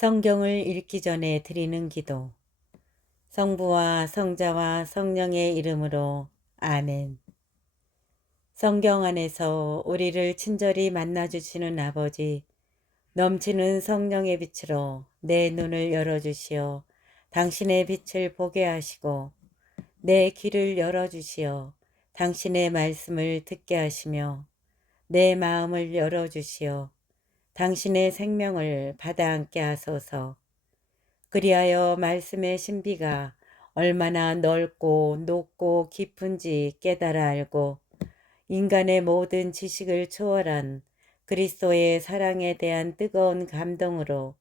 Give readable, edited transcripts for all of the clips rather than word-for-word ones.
성경을 읽기 전에 드리는 기도. 성부와 성자와 성령의 이름으로 아멘. 성경 안에서 우리를 친절히 만나주시는 아버지, 넘치는 성령의 빛으로 내 눈을 열어주시어 당신의 빛을 보게 하시고, 내 귀를 열어주시어 당신의 말씀을 듣게 하시며, 내 마음을 열어주시어 당신의 생명을 받아 안게 하소서. 그리하여 말씀의 신비가 얼마나 넓고 높고 깊은지 깨달아 알고 인간의 모든 지식을 초월한 그리스도의 사랑에 대한 뜨거운 감동으로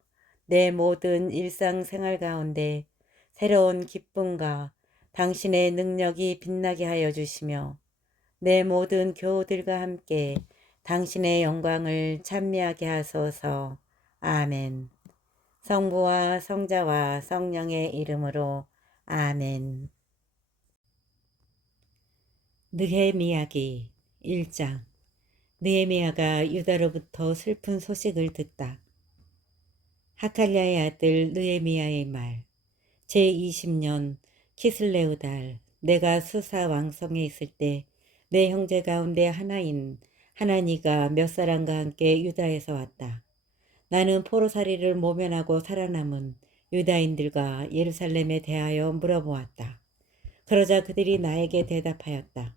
내 모든 일상생활 가운데 새로운 기쁨과 당신의 능력이 빛나게 하여 주시며 내 모든 교우들과 함께 당신의 영광을 찬미하게 하소서. 아멘. 성부와 성자와 성령의 이름으로 아멘. 느헤미야기 1장. 느헤미야가 유다로부터 슬픈 소식을 듣다. 하칼랴의 아들 느헤미야의 말. 제20년 키슬레우 달, 내가 수사 왕성에 있을 때 내 형제 가운데 하나인 하나니가 몇 사람과 함께 유다에서 왔다. 나는 포로살이를 모면하고 살아남은 유다인들과 예루살렘에 대하여 물어보았다. 그러자 그들이 나에게 대답하였다.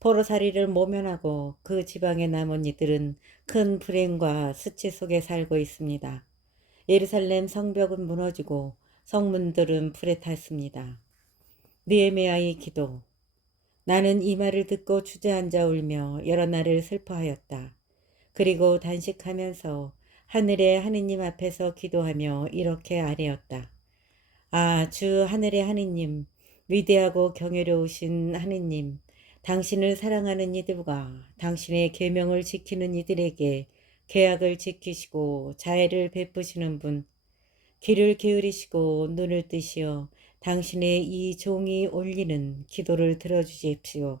포로살이를 모면하고 그 지방에 남은 이들은 큰 불행과 수치 속에 살고 있습니다. 예루살렘 성벽은 무너지고 성문들은 불에 탔습니다. 느헤미야의 기도. 나는 이 말을 듣고 주저앉아 울며 여러 날을 슬퍼하였다. 그리고 단식하면서 하늘의 하느님 앞에서 기도하며 이렇게 아뢰었다. 아, 주 하늘의 하느님, 위대하고 경외로우신 하느님, 당신을 사랑하는 이들과 당신의 계명을 지키는 이들에게 계약을 지키시고 자애를 베푸시는 분, 귀를 기울이시고 눈을 뜨시어 당신의 이 종이 올리는 기도를 들어주십시오.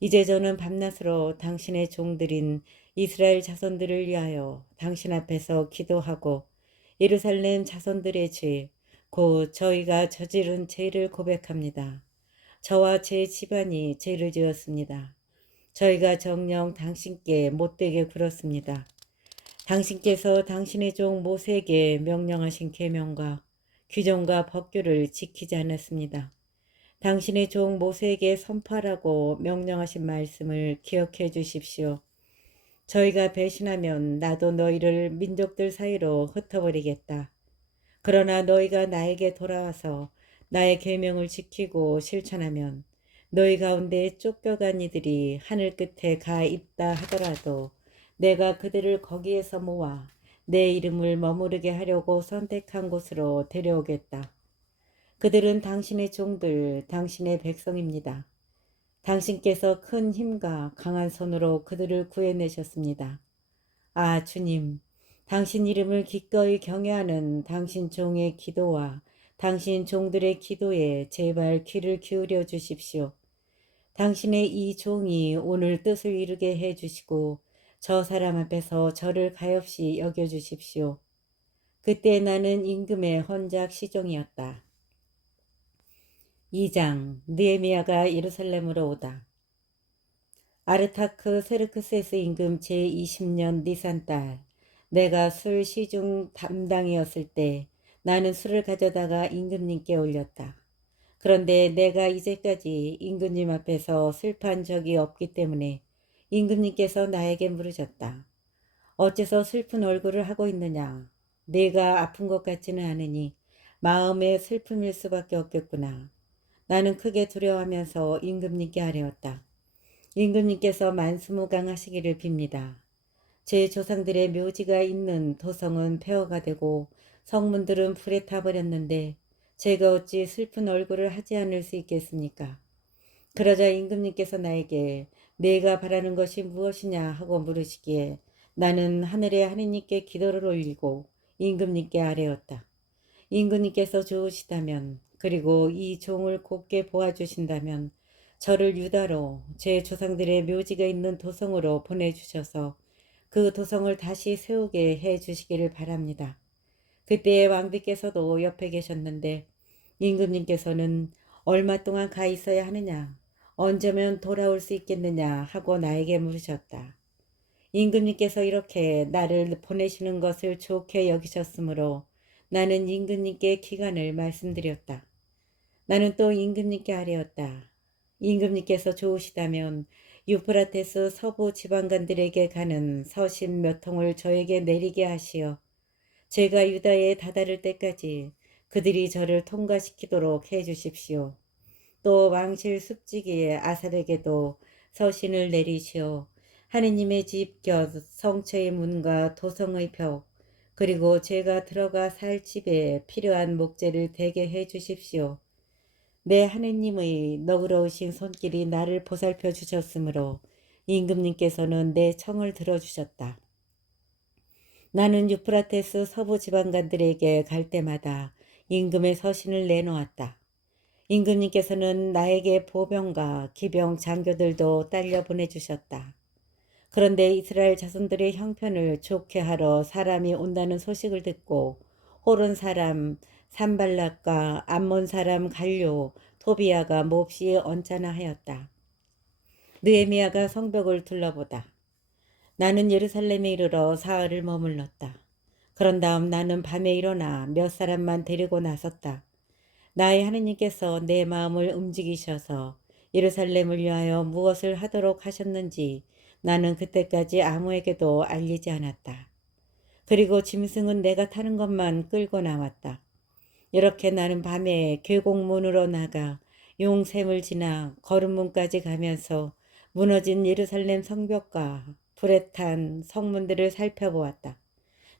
이제 저는 밤낮으로 당신의 종들인 이스라엘 자손들을 위하여 당신 앞에서 기도하고 예루살렘 자손들의 죄, 곧 저희가 저지른 죄를 고백합니다. 저와 제 집안이 죄를 지었습니다. 저희가 정녕 당신께 못되게 굴었습니다. 당신께서 당신의 종 모세에게 명령하신 계명과 규정과 법규를 지키지 않았습니다. 당신의 종 모세에게 선포하라고 명령하신 말씀을 기억해 주십시오. 저희가 배신하면 나도 너희를 민족들 사이로 흩어버리겠다. 그러나 너희가 나에게 돌아와서 나의 계명을 지키고 실천하면 너희 가운데 쫓겨간 이들이 하늘 끝에 가 있다 하더라도 내가 그들을 거기에서 모아 내 이름을 머무르게 하려고 선택한 곳으로 데려오겠다. 그들은 당신의 종들, 당신의 백성입니다. 당신께서 큰 힘과 강한 손으로 그들을 구해내셨습니다. 아, 주님, 당신 이름을 기꺼이 경외하는 당신 종의 기도와 당신 종들의 기도에 제발 귀를 기울여 주십시오. 당신의 이 종이 오늘 뜻을 이루게 해 주시고 저 사람 앞에서 저를 가엾이 여겨 주십시오. 그때 나는 임금의 헌작 시종이었다. 2장. 느헤미야가 예루살렘으로 오다. 아르타크 세르크세스 임금 제20년 니산달, 내가 술 시중 담당이었을 때 나는 술을 가져다가 임금님께 올렸다. 그런데 내가 이제까지 임금님 앞에서 슬퍼한 적이 없기 때문에 임금님께서 나에게 물으셨다. 어째서 슬픈 얼굴을 하고 있느냐? 내가 아픈 것 같지는 않으니 마음의 슬픔일 수밖에 없겠구나. 나는 크게 두려워하면서 임금님께 아뢰었다. 임금님께서 만수무강하시기를 빕니다. 제 조상들의 묘지가 있는 도성은 폐허가 되고 성문들은 불에 타버렸는데 제가 어찌 슬픈 얼굴을 하지 않을 수 있겠습니까? 그러자 임금님께서 나에게 내가 바라는 것이 무엇이냐 하고 물으시기에 나는 하늘의 하느님께 기도를 올리고 임금님께 아뢰었다. 임금님께서 좋으시다면 그리고 이 종을 곱게 보아주신다면 저를 유다로 제 조상들의 묘지가 있는 도성으로 보내주셔서 그 도성을 다시 세우게 해 주시기를 바랍니다. 그때 왕비께서도 옆에 계셨는데 임금님께서는 얼마 동안 가 있어야 하느냐, 언제면 돌아올 수 있겠느냐 하고 나에게 물으셨다. 임금님께서 이렇게 나를 보내시는 것을 좋게 여기셨으므로 나는 임금님께 기간을 말씀드렸다. 나는 또 임금님께 아뢰었다. 임금님께서 좋으시다면 유프라테스 서부 지방간들에게 가는 서신 몇 통을 저에게 내리게 하시어 제가 유다에 다다를 때까지 그들이 저를 통과시키도록 해 주십시오. 또 왕실 습지기의 아삽에게도 서신을 내리시어 하느님의 집 곁 성처의 문과 도성의 벽 그리고 제가 들어가 살 집에 필요한 목재를 대게 해 주십시오. 내 하느님의 너그러우신 손길이 나를 보살펴 주셨으므로 임금님께서는 내 청을 들어주셨다. 나는 유프라테스 서부 지방간들에게 갈 때마다 임금의 서신을 내놓았다. 임금님께서는 나에게 보병과 기병 장교들도 딸려 보내주셨다. 그런데 이스라엘 자손들의 형편을 좋게 하러 사람이 온다는 소식을 듣고 호론 사람 산발락과 암몬 사람 갈료 토비아가 몹시 언짢아하였다. 느헤미야가 성벽을 둘러보다. 나는 예루살렘에 이르러 사흘을 머물렀다. 그런 다음 나는 밤에 일어나 몇 사람만 데리고 나섰다. 나의 하느님께서 내 마음을 움직이셔서 예루살렘을 위하여 무엇을 하도록 하셨는지 나는 그때까지 아무에게도 알리지 않았다. 그리고 짐승은 내가 타는 것만 끌고 나왔다. 이렇게 나는 밤에 계곡문으로 나가 용샘을 지나 거름문까지 가면서 무너진 예루살렘 성벽과 불에 탄 성문들을 살펴보았다.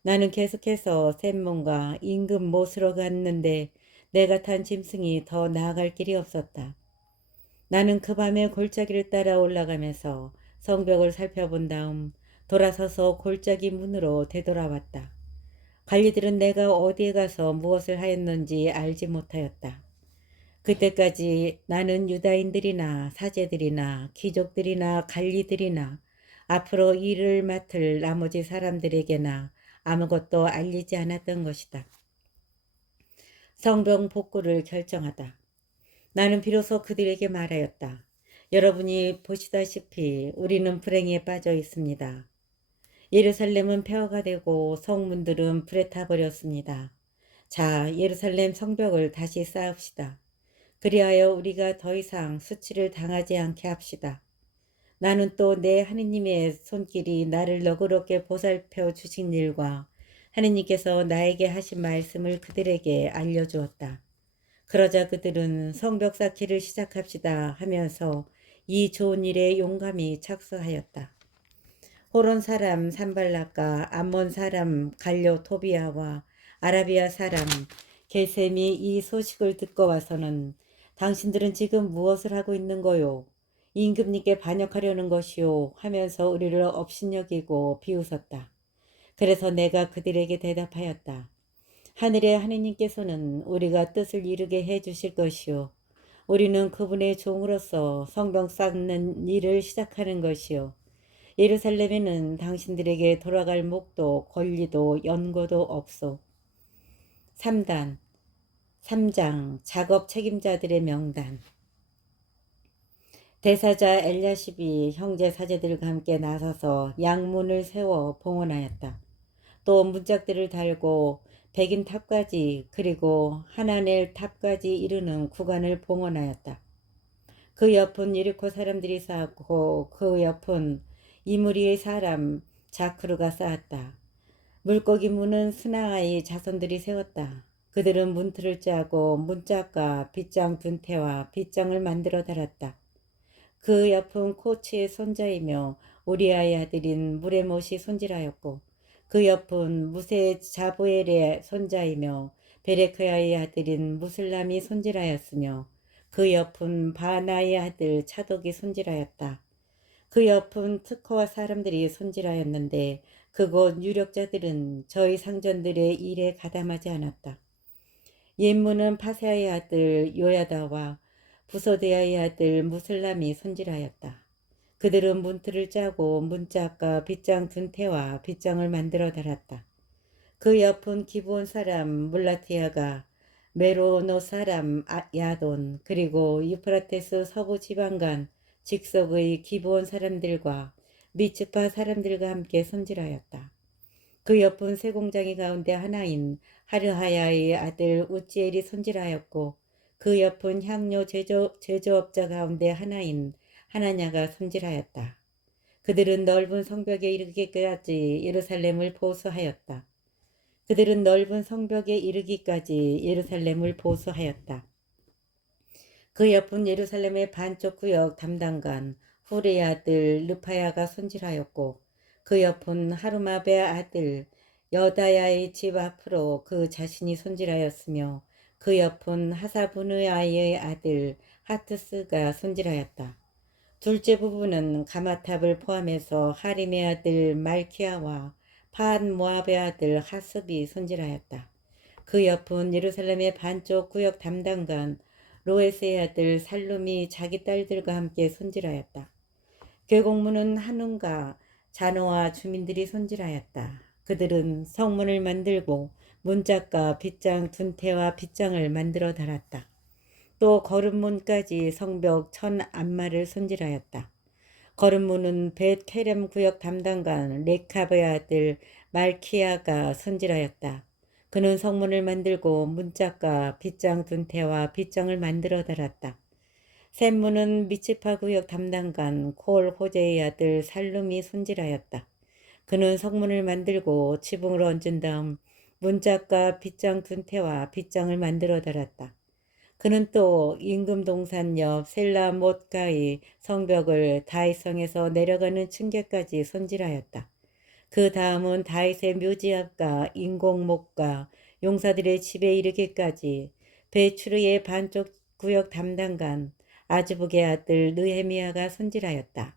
나는 계속해서 샘문과 임금 못으로 갔는데 내가 탄 짐승이 더 나아갈 길이 없었다. 나는 그 밤에 골짜기를 따라 올라가면서 성벽을 살펴본 다음 돌아서서 골짜기 문으로 되돌아왔다. 관리들은 내가 어디에 가서 무엇을 하였는지 알지 못하였다. 그때까지 나는 유다인들이나 사제들이나 귀족들이나 관리들이나 앞으로 일을 맡을 나머지 사람들에게나 아무것도 알리지 않았던 것이다. 성벽 복구를 결정하다. 나는 비로소 그들에게 말하였다. 여러분이 보시다시피 우리는 불행에 빠져 있습니다. 예루살렘은 폐허가 되고 성문들은 불에 타버렸습니다. 자, 예루살렘 성벽을 다시 쌓읍시다. 그리하여 우리가 더 이상 수치를 당하지 않게 합시다. 나는 또 내 하느님의 손길이 나를 너그럽게 보살펴 주신 일과 하느님께서 나에게 하신 말씀을 그들에게 알려주었다. 그러자 그들은 성벽 쌓기를 시작합시다 하면서 이 좋은 일에 용감히 착수하였다. 호론 사람 산발락과 암몬 사람 갈료 토비아와 아라비아 사람 게셈이 이 소식을 듣고 와서는 당신들은 지금 무엇을 하고 있는 거요? 임금님께 반역하려는 것이요? 하면서 우리를 업신여기고 비웃었다. 그래서 내가 그들에게 대답하였다. 하늘의 하느님께서는 우리가 뜻을 이루게 해 주실 것이요. 우리는 그분의 종으로서 성벽 쌓는 일을 시작하는 것이요. 예루살렘에는 당신들에게 돌아갈 목도 권리도 연고도 없소. 3단 3장 작업 책임자들의 명단. 대사자 엘야십이 형제 사제들과 함께 나서서 양문을 세워 봉헌하였다. 또 문짝들을 달고 백인 탑까지 그리고 하나넬 탑까지 이르는 구간을 봉헌하였다. 그 옆은 예리코 사람들이 쌓았고 그 옆은 이무리의 사람 자크루가 쌓았다. 물고기 문은 스나아의 자손들이 세웠다. 그들은 문틀을 짜고 문짝과 빗장 둔태와 빗장을 만들어 달았다. 그 옆은 코치의 손자이며 우리아의 아들인 무레못이 손질하였고 그 옆은 무세 자보엘의 손자이며 베레크야의 아들인 무슬람이 손질하였으며 그 옆은 바나의 아들 차독이 손질하였다. 그 옆은 특허와 사람들이 손질하였는데 그곳 유력자들은 저희 상전들의 일에 가담하지 않았다. 옛문은 파세아의 아들 요야다와 부소데아의 아들 무슬람이 손질하였다. 그들은 문틀을 짜고 문짝과 빗장 둔태와 빗장을 만들어 달았다. 그 옆은 기브온 사람 물라티아가 메로노 사람 야돈 그리고 유프라테스 서부 지방간 직속의 기브온 사람들과 미츠파 사람들과 함께 손질하였다. 그 옆은 세 공장이 가운데 하나인 하르하야의 아들 우찌엘이 손질하였고 그 옆은 향료 제조업자 가운데 하나인 하나냐가 손질하였다. 그들은 넓은 성벽에 이르기까지 예루살렘을 보수하였다. 그들은 넓은 성벽에 이르기까지 예루살렘을 보수하였다. 그 옆은 예루살렘의 반쪽 구역 담당관 후레의 아들 르파야가 손질하였고 그 옆은 하루마베 아들 여다야의 집 앞으로 그 자신이 손질하였으며 그 옆은 하사분의아의 아들 하트스가 손질하였다. 둘째 부분은 가마탑을 포함해서 하림의 아들 말키아와 판 모압의 아들 하습이 손질하였다. 그 옆은 예루살렘의 반쪽 구역 담당관 로에스의 아들 살룸이 자기 딸들과 함께 손질하였다. 계곡문은 한움과 자노와 주민들이 손질하였다. 그들은 성문을 만들고 문짝과 빗장 둔태와 빗장을 만들어 달았다. 또 거름문까지 성벽 1000안마를 손질하였다. 거름문은 벳케렘 구역 담당관 레카브의 아들 말키아가 손질하였다. 그는 성문을 만들고 문짝과 빗장 둔태와 빗장을 만들어 달았다. 샘문은 미츠파 구역 담당관 콜 호제의 아들 살룸이 손질하였다. 그는 성문을 만들고 지붕을 얹은 다음 문짝과 빗장 둔태와 빗장을 만들어 달았다. 그는 또 임금 동산 옆 셀라못가의 성벽을 다윗성에서 내려가는 층계까지 손질하였다. 그 다음은 다윗의 묘지 앞과 인공목과 용사들의 집에 이르기까지 베추르의 반쪽 구역 담당관 아즈북의 아들 느헤미야가 손질하였다.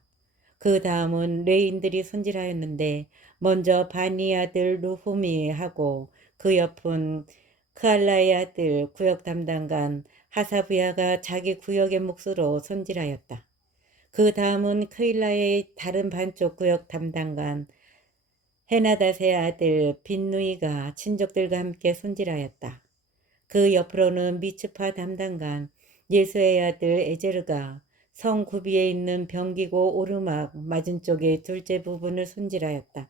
그 다음은 레인들이 손질하였는데 먼저 바니 아들 루훔이 하고 그 옆은 크알라의 아들 구역 담당관 하사부야가 자기 구역의 몫으로 손질하였다. 그 다음은 크일라의 다른 반쪽 구역 담당관 헤나닷의 아들 빈누이가 친족들과 함께 손질하였다. 그 옆으로는 미츠파 담당관 예수의 아들 에제르가 성 구비에 있는 병기고 오르막 맞은쪽의 둘째 부분을 손질하였다.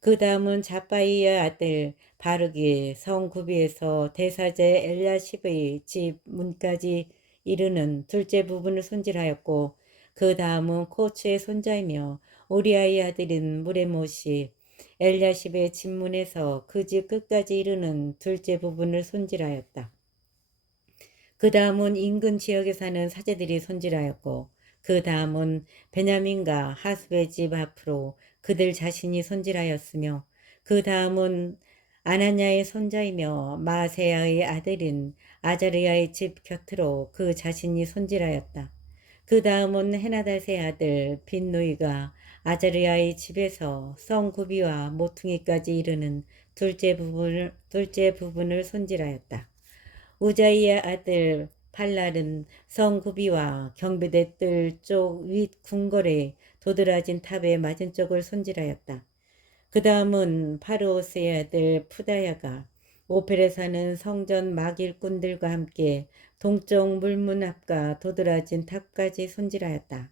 그 다음은 자바이의 아들 바르기 성 구비에서 대사제 엘야십의 집 문까지 이르는 둘째 부분을 손질하였고 그 다음은 코츠의 손자이며 우리아의 아들인 무레못이 엘야십의 집문에서 그 집 끝까지 이르는 둘째 부분을 손질하였다. 그 다음은 인근 지역에 사는 사제들이 손질하였고 그 다음은 베냐민과 하스베 집 앞으로 그들 자신이 손질하였으며 그 다음은 아나냐의 손자이며 마세야의 아들인 아자르야의 집 곁으로 그 자신이 손질하였다. 그 다음은 헤나닷의 아들 빈누이가 아자르야의 집에서 성구비와 모퉁이까지 이르는 둘째 부분을 손질하였다. 우자이의 아들 팔랄은 성구비와 경비대 뜰 쪽 윗 궁궐에 도드라진 탑의 맞은쪽을 손질하였다. 그 다음은 파르오스의 아들 푸다야가 오펠에 사는 성전 막일꾼들과 함께 동쪽 물문 앞과 도드라진 탑까지 손질하였다.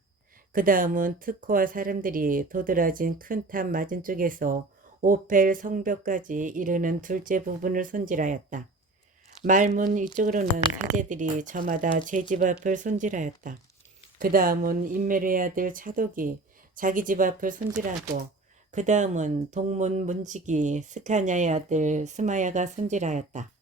그 다음은 특호와 사람들이 도드라진 큰 탑 맞은쪽에서 오펠 성벽까지 이르는 둘째 부분을 손질하였다. 말문 위쪽으로는 사제들이 저마다 제 집 앞을 손질하였다. 그 다음은 임메르의 아들 차독이 자기 집 앞을 손질하고 그 다음은 동문 문지기 스카냐의 아들 스마야가 손질하였다.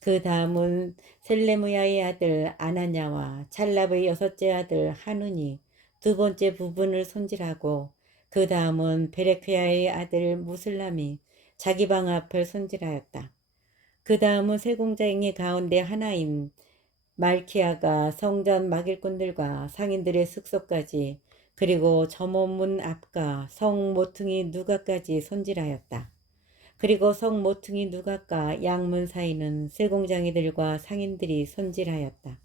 그 다음은 셀레무야의 아들 아나냐와 찰랍의 여섯째 아들 하눈이 두 번째 부분을 손질하고 그 다음은 베레크야의 아들 무슬람이 자기 방 앞을 손질하였다. 그 다음은 세 공장의 가운데 하나인 말키아가 성전 막일꾼들과 상인들의 숙소까지 그리고 점호문 앞과 성 모퉁이 누가까지 손질하였다. 그리고 성 모퉁이 누가과 양문 사이는 세 공장이들과 상인들이 손질하였다.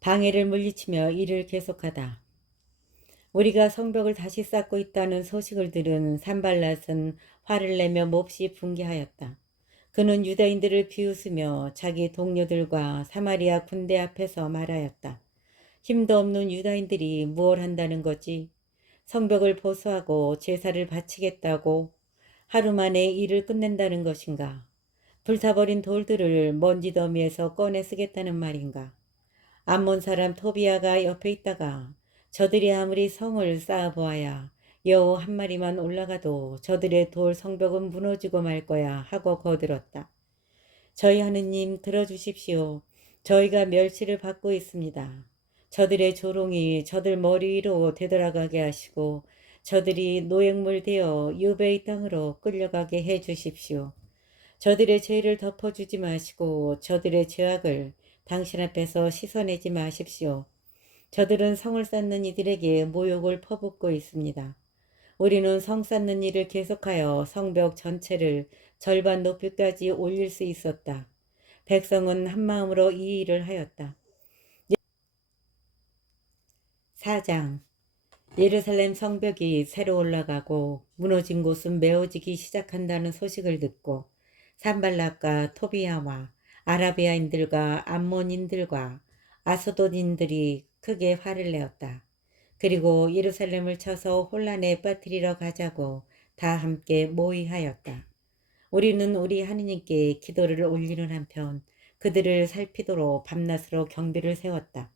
방해를 물리치며 일을 계속하다. 우리가 성벽을 다시 쌓고 있다는 소식을 들은 산발랏은 화를 내며 몹시 분개하였다. 그는 유다인들을 비웃으며 자기 동료들과 사마리아 군대 앞에서 말하였다. 힘도 없는 유다인들이 무엇 한다는 거지? 성벽을 보수하고 제사를 바치겠다고 하루 만에 일을 끝낸다는 것인가? 불타버린 돌들을 먼지 더미에서 꺼내 쓰겠다는 말인가? 암몬 사람 토비아가 옆에 있다가 저들이 아무리 성을 쌓아보아야 여우 한 마리만 올라가도 저들의 돌 성벽은 무너지고 말 거야 하고 거들었다. 저희 하느님 들어주십시오. 저희가 멸시를 받고 있습니다. 저들의 조롱이 저들 머리 위로 되돌아가게 하시고 저들이 노획물 되어 유배의 땅으로 끌려가게 해 주십시오. 저들의 죄를 덮어주지 마시고 저들의 죄악을 당신 앞에서 씻어내지 마십시오. 저들은 성을 쌓는 이들에게 모욕을 퍼붓고 있습니다. 우리는 성 쌓는 일을 계속하여 성벽 전체를 절반 높이까지 올릴 수 있었다. 백성은 한마음으로 이 일을 하였다. 4장. 예루살렘 성벽이 새로 올라가고 무너진 곳은 메워지기 시작한다는 소식을 듣고 산발락과 토비아와 아라비아인들과 암몬인들과 아스돗인들이 크게 화를 내었다. 그리고 예루살렘을 쳐서 혼란에 빠뜨리러 가자고 다 함께 모의하였다. 우리는 우리 하느님께 기도를 올리는 한편 그들을 살피도록 밤낮으로 경비를 세웠다.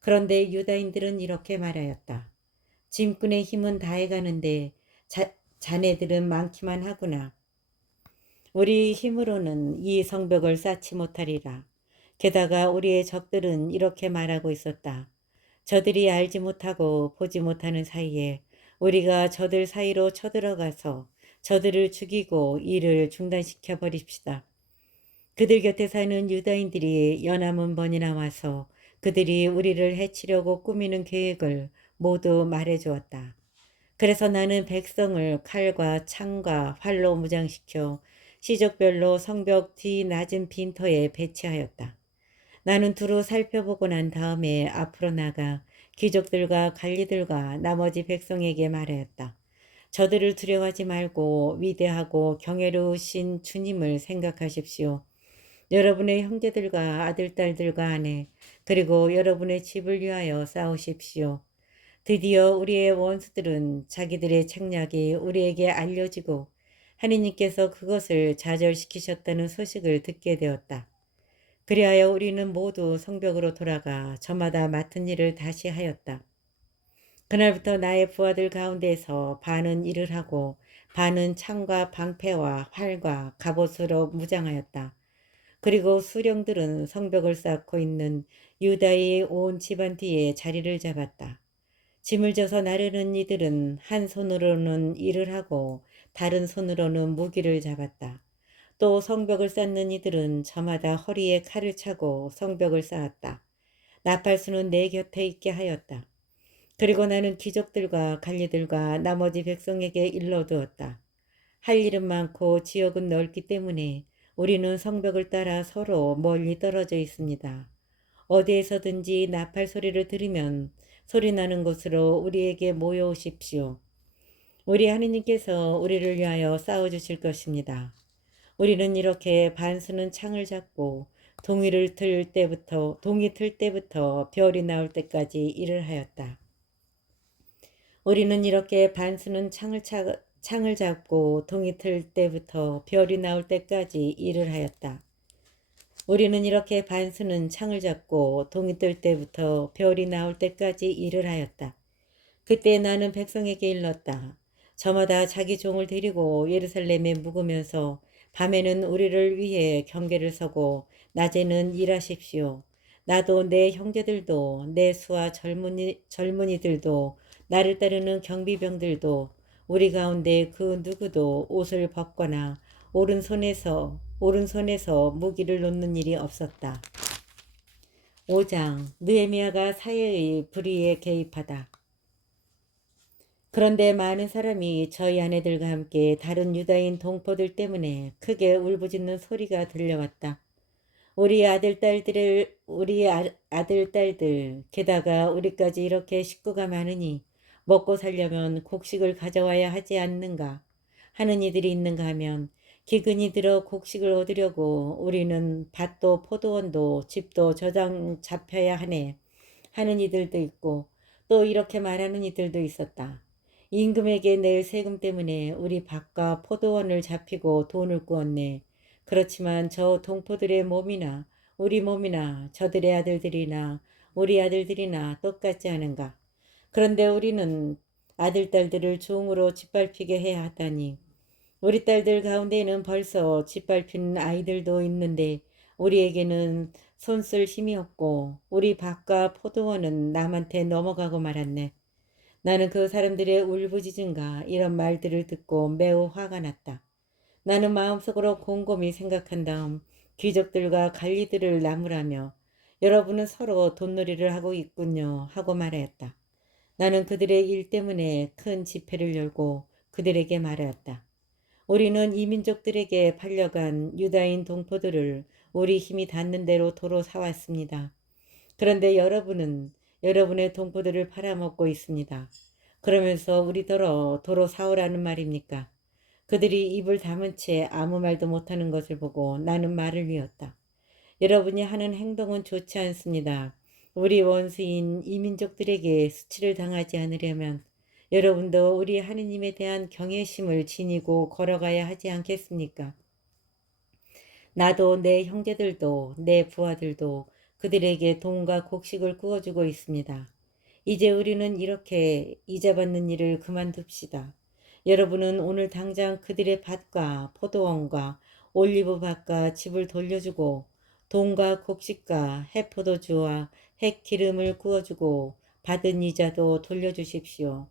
그런데 유다인들은 이렇게 말하였다. 짐꾼의 힘은 다해가는데 자네들은 많기만 하구나. 우리 힘으로는 이 성벽을 쌓지 못하리라. 게다가 우리의 적들은 이렇게 말하고 있었다. 저들이 알지 못하고 보지 못하는 사이에 우리가 저들 사이로 쳐들어가서 저들을 죽이고 일을 중단시켜 버립시다. 그들 곁에 사는 유다인들이 연합은 번이나 와서 그들이 우리를 해치려고 꾸미는 계획을 모두 말해주었다. 그래서 나는 백성을 칼과 창과 활로 무장시켜 시족별로 성벽 뒤 낮은 빈터에 배치하였다. 나는 두루 살펴보고 난 다음에 앞으로 나가 귀족들과 관리들과 나머지 백성에게 말하였다. 저들을 두려워하지 말고 위대하고 경외로우신 주님을 생각하십시오. 여러분의 형제들과 아들, 딸들과 아내, 그리고 여러분의 집을 위하여 싸우십시오. 드디어 우리의 원수들은 자기들의 책략이 우리에게 알려지고 하느님께서 그것을 좌절시키셨다는 소식을 듣게 되었다. 그리하여 우리는 모두 성벽으로 돌아가 저마다 맡은 일을 다시 하였다. 그날부터 나의 부하들 가운데서 반은 일을 하고 반은 창과 방패와 활과 갑옷으로 무장하였다. 그리고 수령들은 성벽을 쌓고 있는 유다의 온 집안 뒤에 자리를 잡았다. 짐을 져서 나르는 이들은 한 손으로는 일을 하고 다른 손으로는 무기를 잡았다. 또 성벽을 쌓는 이들은 저마다 허리에 칼을 차고 성벽을 쌓았다. 나팔수는 내 곁에 있게 하였다. 그리고 나는 귀족들과 관리들과 나머지 백성에게 일러두었다. 할 일은 많고 지역은 넓기 때문에 우리는 성벽을 따라 서로 멀리 떨어져 있습니다. 어디에서든지 나팔 소리를 들으면 소리 나는 곳으로 우리에게 모여오십시오. 우리 하느님께서 우리를 위하여 싸워주실 것입니다. 우리는 이렇게 반수는 창을 잡고 동이 틀 때부터 별이 나올 때까지 일을 하였다. 우리는 이렇게 반수는 창을 잡고 동이 틀 때부터 별이 나올 때까지 일을 하였다. 우리는 이렇게 반수는 창을 잡고 동이 뜰 때부터 별이 나올 때까지 일을 하였다. 그때 나는 백성에게 일렀다. 저마다 자기 종을 데리고 예루살렘에 묵으면서 밤에는 우리를 위해 경계를 서고 낮에는 일하십시오. 나도 내 형제들도 내 수와 젊은이들도 나를 따르는 경비병들도 우리 가운데 그 누구도 옷을 벗거나 오른손에서 무기를 놓는 일이 없었다. 5장. 느헤미야가 사회의 불의에 개입하다. 그런데 많은 사람이 저희 아내들과 함께 다른 유다인 동포들 때문에 크게 울부짖는 소리가 들려왔다. 우리 아들, 딸들, 게다가 우리까지 이렇게 식구가 많으니 먹고 살려면 곡식을 가져와야 하지 않는가 하는 이들이 있는가 하면 기근이 들어 곡식을 얻으려고 우리는 밭도 포도원도 집도 저장 잡혀야 하네 하는 이들도 있고 또 이렇게 말하는 이들도 있었다. 임금에게 낼 세금 때문에 우리 밭과 포도원을 잡히고 돈을 꾸었네. 그렇지만 저 동포들의 몸이나 우리 몸이나 저들의 아들들이나 우리 아들들이나 똑같지 않은가. 그런데 우리는 아들, 딸들을 종으로 짓밟히게 해야 하다니. 우리 딸들 가운데에는 벌써 짓밟힌 아이들도 있는데 우리에게는 손쓸 힘이 없고 우리 밭과 포도원은 남한테 넘어가고 말았네. 나는 그 사람들의 울부짖음과 이런 말들을 듣고 매우 화가 났다. 나는 마음속으로 곰곰이 생각한 다음 귀족들과 관리들을 나무라며 여러분은 서로 돈놀이를 하고 있군요 하고 말하였다. 나는 그들의 일 때문에 큰 집회를 열고 그들에게 말하였다. 우리는 이민족들에게 팔려간 유다인 동포들을 우리 힘이 닿는 대로 도로 사왔습니다. 그런데 여러분은 여러분의 동포들을 팔아먹고 있습니다. 그러면서 우리더러 도로 사오라는 말입니까? 그들이 입을 다문 채 아무 말도 못하는 것을 보고 나는 말을 이었다. 여러분이 하는 행동은 좋지 않습니다. 우리 원수인 이민족들에게 수치를 당하지 않으려면 여러분도 우리 하느님에 대한 경외심을 지니고 걸어가야 하지 않겠습니까? 나도 내 형제들도 내 부하들도 그들에게 돈과 곡식을 구워주고 있습니다. 이제 우리는 이렇게 이자받는 일을 그만둡시다. 여러분은 오늘 당장 그들의 밭과 포도원과 올리브 밭과 집을 돌려주고 돈과 곡식과 해포도주와 핵기름을 구워주고 받은 이자도 돌려주십시오.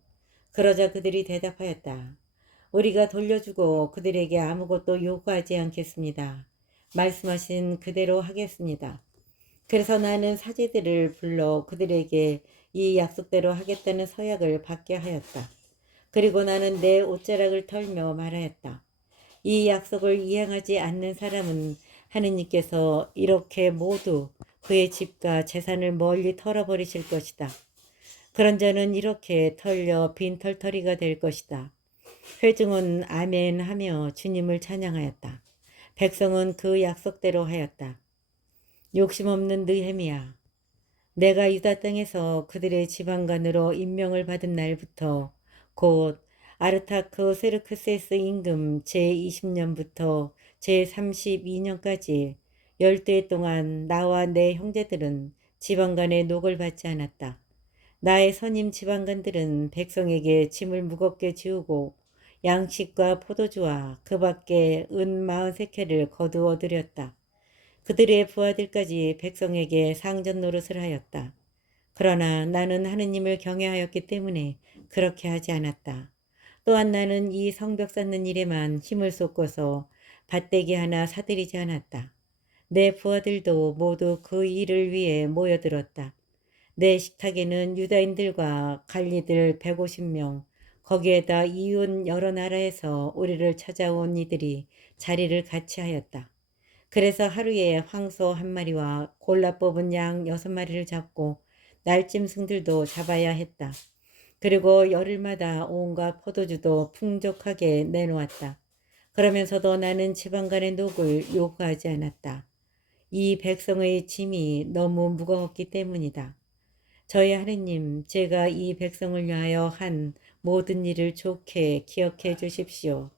그러자 그들이 대답하였다. 우리가 돌려주고 그들에게 아무것도 요구하지 않겠습니다. 말씀하신 그대로 하겠습니다. 그래서 나는 사제들을 불러 그들에게 이 약속대로 하겠다는 서약을 받게 하였다. 그리고 나는 내 옷자락을 털며 말하였다. 이 약속을 이행하지 않는 사람은 하느님께서 이렇게 모두 그의 집과 재산을 멀리 털어버리실 것이다. 그런 자는 이렇게 털려 빈털터리가 될 것이다. 회중은 아멘 하며 주님을 찬양하였다. 백성은 그 약속대로 하였다. 욕심없는 느헤미야, 내가 유다 땅에서 그들의 지방관으로 임명을 받은 날부터 곧 아르타크 세르크세스 임금 제20년부터 제32년까지 12해 동안 나와 내 형제들은 지방관의 녹을 받지 않았다. 나의 선임 지방관들은 백성에게 짐을 무겁게 지우고 양식과 포도주와 그 밖에 은 43쾌를 거두어 들였다. 그들의 부하들까지 백성에게 상전 노릇을 하였다. 그러나 나는 하느님을 경외하였기 때문에 그렇게 하지 않았다. 또한 나는 이 성벽 쌓는 일에만 힘을 쏟고서 밭대기 하나 사들이지 않았다. 내 부하들도 모두 그 일을 위해 모여들었다. 내 식탁에는 유다인들과 관리들 150명, 거기에다 이웃 여러 나라에서 우리를 찾아온 이들이 자리를 같이 하였다. 그래서 하루에 황소 1마리와 골라 뽑은 양 6마리를 잡고 날짐승들도 잡아야 했다. 그리고 열흘마다 온갖 포도주도 풍족하게 내놓았다. 그러면서도 나는 지방간의 녹을 요구하지 않았다. 이 백성의 짐이 너무 무거웠기 때문이다. 저희 하느님, 제가 이 백성을 위하여 한 모든 일을 좋게 기억해 주십시오.